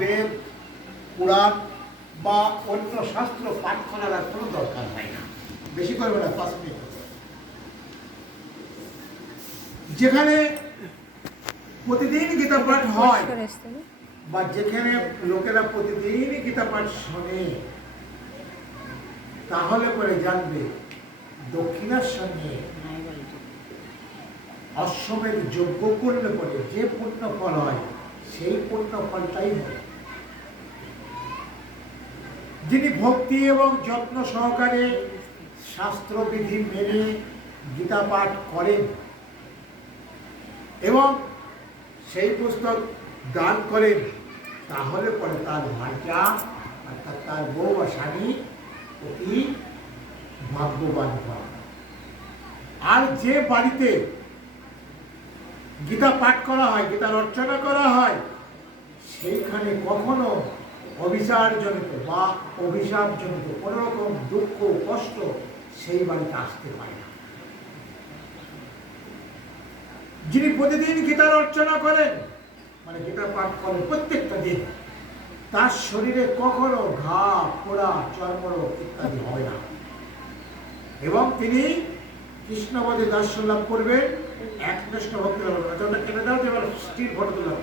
বেদ পুরাণ বা অন্য শাস্ত্র পাঠ করার আর কোনো দরকার হয় না। বেশি করবে না, 5 মিনিট। যেখানে প্রতিদিন গীতা পাঠ হয় বা যেখানে লোকেরা প্রতিদিন গীতা পাঠ শোনে, তাহলে পরে জানবে দক্ষিণার সঙ্গে অশ্বমেধ যজ্ঞ করলে পরে যে পুণ্য ফল হয় সেই পুণ্য ফলটাই হয়। যিনি ভক্তি এবং যত্ন সহকারে শাস্ত্রবিধি মেনে গীতা পাঠ করেন এবং সেই পুস্তক দান করেন, তাহলে পরে তার ভাইটা অর্থাৎ তার বউ বা স্বামী অতি ভাগ্যবান হয়। আর যে বাড়িতে গীতা পাঠ করা হয়, গীতার অর্চনা করা হয়, সেইখানে কখনো অভিচারজনিত বা অভিশাপজনিত কোনো রকম দুঃখ কষ্ট সেই বাড়িতে আসতে পারে না। যিনি প্রতিদিন গীতার অর্চনা করেন, মানে গীতা পাঠ করেন প্রত্যেকটা দিন, তার শরীরে কখনো ঘা পোড়া চর্মরোগ ইত্যাদি হয় না এবং তিনি কৃষ্ণপদে দর্শন লাভ করবেন। একনিষ্ঠ ভক্তি লাভ করবেন। কেটে দাও যে এবার স্ত্রীর ফটো তোলা